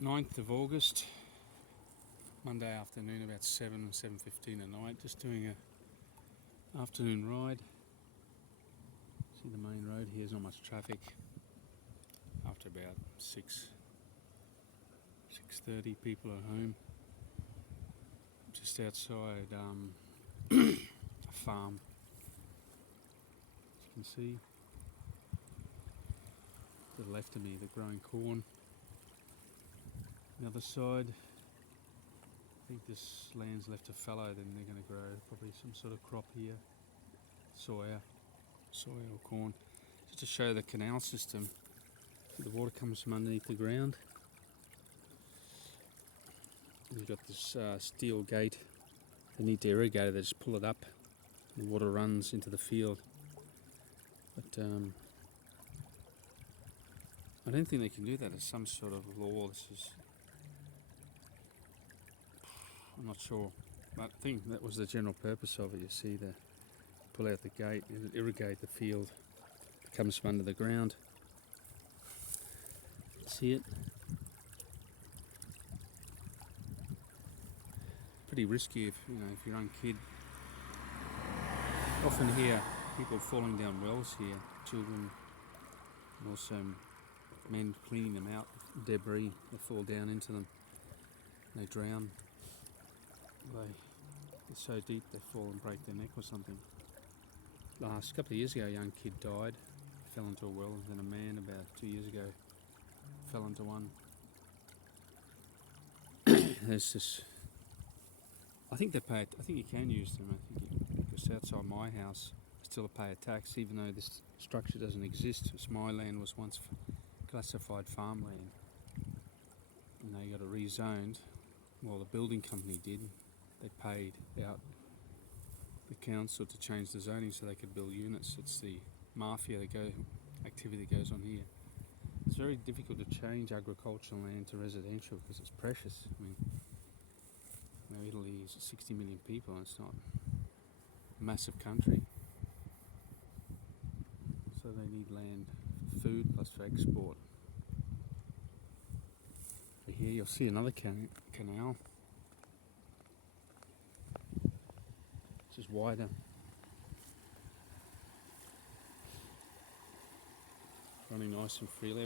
9th of August, Monday afternoon, about 7:15 at night, just doing a afternoon ride. See the main road here, there's not much traffic. After about 6:30 people are home. Just outside a farm, as you can see. To the left of me, they're growing corn. The other side, I think this land's left to fallow, then they're going to grow probably some sort of crop here, soy or corn. Just to show the canal system, the water comes from underneath the ground. And you've got this steel gate. They need to irrigate it, they just pull it up, and the water runs into the field. But I don't think they can do that. There's some sort of law. I'm not sure, but I think that was the general purpose of it. You see, the pull out the gate and irrigate the field. It comes from under the ground. See it? Pretty risky if your own kid. Often hear people falling down wells here, children, and also men cleaning them out, debris. They fall down into them, they drown. It's so deep they fall and break their neck or something. A couple of years ago, a young kid died, fell into a well, and then a man about 2 years ago fell into one. There's this. I think you can use them. I think because outside my house, I still pay a tax, even though this structure doesn't exist. My land was once classified farmland, and they got it rezoned. Well, the building company did. They paid out the council to change the zoning so they could build units. It's the mafia activity that goes on here. It's very difficult to change agricultural land to residential because it's precious. I mean, Italy is 60 million people and it's not a massive country. So they need land for food plus for export. Here you'll see another canal. This is wider. Running nice and freely.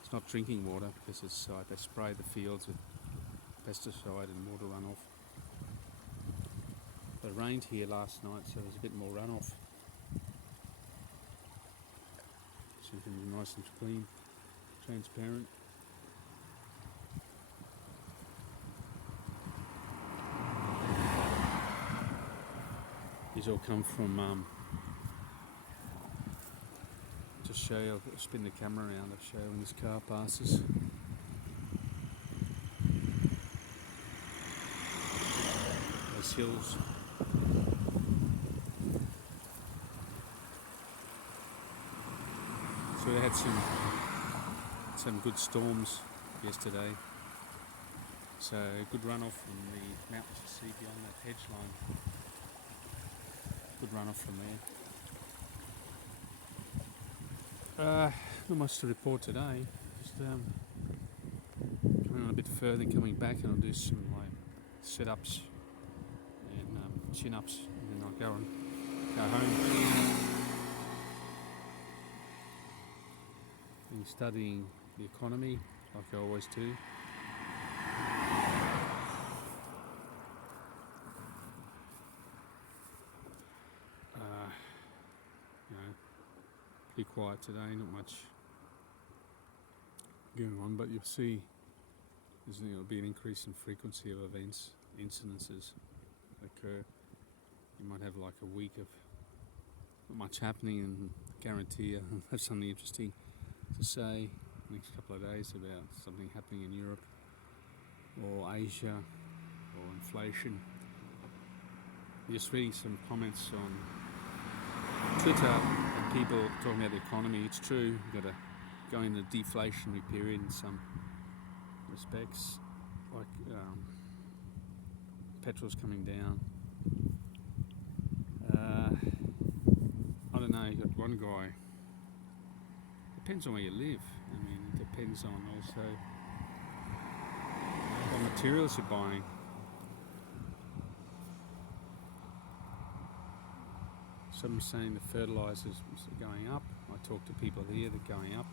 It's not drinking water because it's they spray the fields with pesticide and water runoff. It rained here last night, so there's a bit more runoff. So it can be nice and clean, transparent. These all come from, just show you, I'll spin the camera around, I'll show you when this car passes. Those hills. So we had some good storms yesterday. So good runoff from the mountains you see beyond that hedge line. Good runoff from there. Not much to report today. Just coming on a bit further and coming back, and I'll do some sit-ups and chin-ups, and then I'll go home. And studying the economy, like I always do. Pretty quiet today, not much going on, but you'll see there'll be an increase in frequency of events, incidences occur. You might have like a week of not much happening, and guarantee I'll have something interesting to say next couple of days about something happening in Europe or Asia or inflation. Just reading some comments on Twitter, people talking about the economy. It's true, you've got to go into a deflationary period in some respects, like petrol's coming down. I don't know, you've got one guy, depends on where you live. I mean, it depends on also what materials you're buying. Some saying the fertilisers are going up. I talk to people here, they're going up.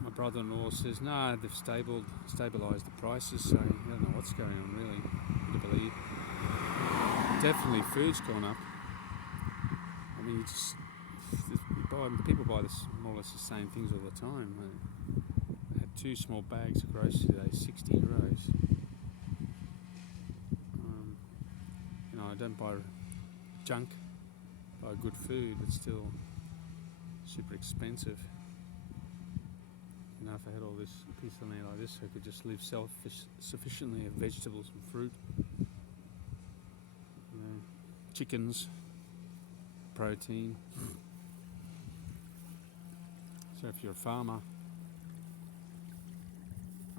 My brother-in-law says, no, they've stabilised the prices, so I don't know what's going on really. Hard to believe. Definitely food's gone up. I mean, people buy this more or less the same things all the time. I had 2 small bags of groceries today, 60 euros. I don't buy junk, buy good food, but still super expensive. If I had all this piece of land like this, I could just live self-sufficiently of vegetables and fruit. Chickens, protein. So if you're a farmer,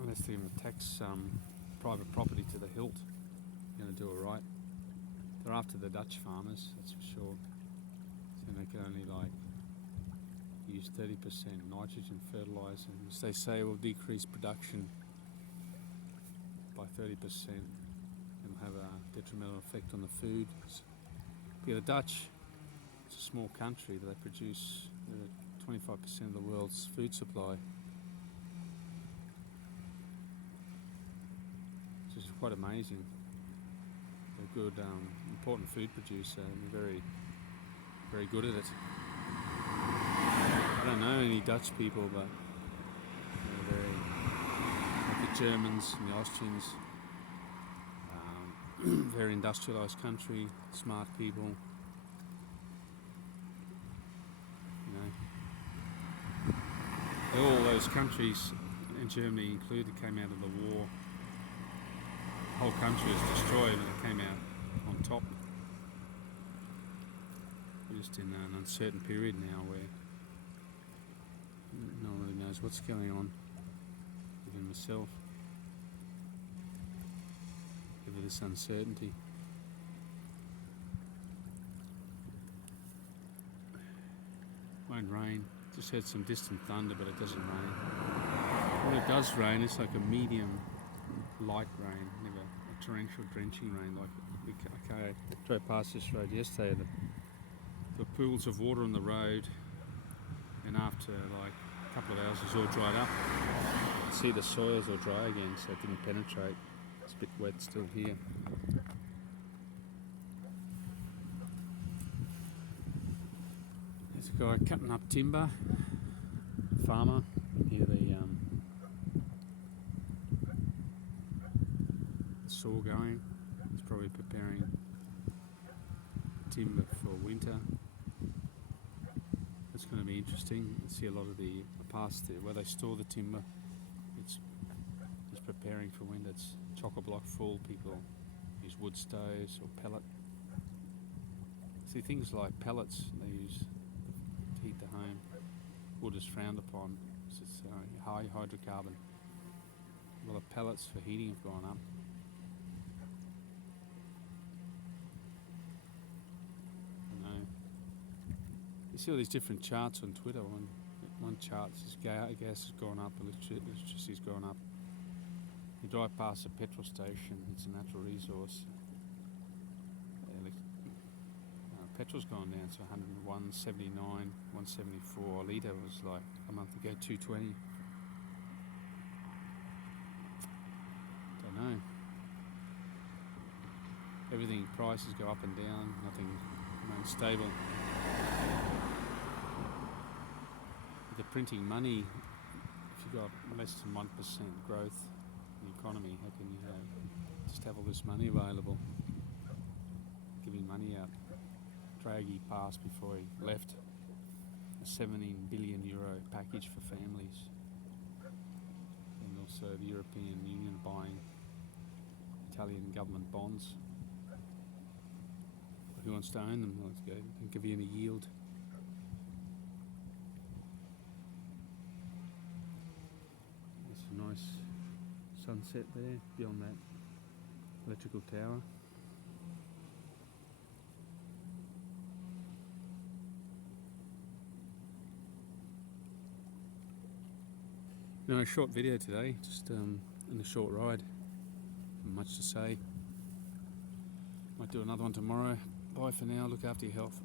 unless they're going to tax private property to the hilt, you're going to do it right. They're after the Dutch farmers, that's for sure. So they can only use 30% nitrogen fertiliser, which they say will decrease production by 30% and have a detrimental effect on the food. The Dutch, it's a small country, but they produce 25% of the world's food supply. Which is quite amazing. They're a good, important food producer, and they're very, very good at it. I don't know any Dutch people, but they're very, like the Germans and the Austrians, very industrialised country, smart people. All those countries, and Germany included, came out of the war. The whole country was destroyed, and it came out on top. We're just in an uncertain period now where no one really knows what's going on, even myself, over this uncertainty. Won't rain. Just had some distant thunder, but it doesn't rain. When it does rain, it's like a medium light rain, never a torrential drenching rain. I drove past this road yesterday, the pools of water on the road, and after a couple of hours it's all dried up. You can see the soil's all dry again, so it didn't penetrate. It's a bit wet still here. There's a guy cutting up timber, farmer. Here the saw going. He's probably preparing timber for winter. It's going to be interesting. You see a lot of the past where they store the timber. It's preparing for winter. It's chock-a-block full. People use wood stoves or pellet. See, things like pellets they use to heat the home. Wood is frowned upon. It's high hydrocarbon. Well, the pellets for heating have gone up. You see all these different charts on Twitter. One chart says gas has gone up, electricity's gone up. You drive past a petrol station, it's a natural resource. Petrol's gone down to 179, 174 a litre. Was like a month ago 220. Don't know. Everything, prices go up and down, nothing remains stable. With the printing money, if you've got less than 1% growth in the economy, how can you just have all this money available? Giving money out. Draghi passed before he left a 17 billion euro package for families, and also the European Union buying Italian government bonds. Who wants to own them? Let's go. Can give you any yield. There's a nice sunset there beyond that electrical tower. No, a short video today, just in a short ride. Not much to say. Might do another one tomorrow. Bye for now. Look after your health.